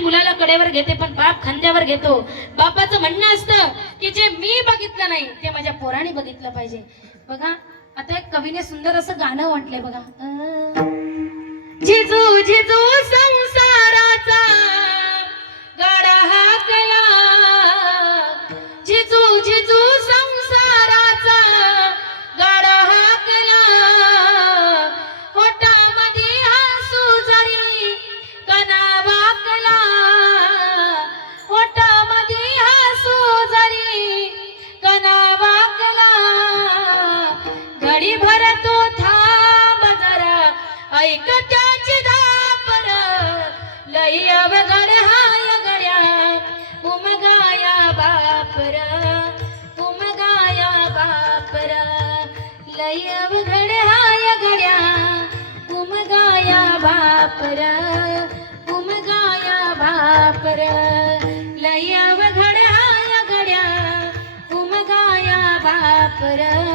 मुलाला कडेवर घेते पण बाप खांद्यावर घेतो. बापाचं म्हणणं असतं की जे मी बघितलं नाही ते माझ्या पोराने बघितलं पाहिजे. बघा आता एक कवीने सुंदर असं गाणं म्हटलंय बघा. झिजू झिजू संसाराचा गाडा हा कला. झिजू झिजू घडी भर तो थांब जरा. ऐक त्याची धापर लई अवघड हाय गड्या. उमगाया बापर. उमगाया बापर. लई अवघड हाय गड्या. उमगाया बापर. उमगाया बापर. लई अवघड हाय गड्या. उमगाया बापर.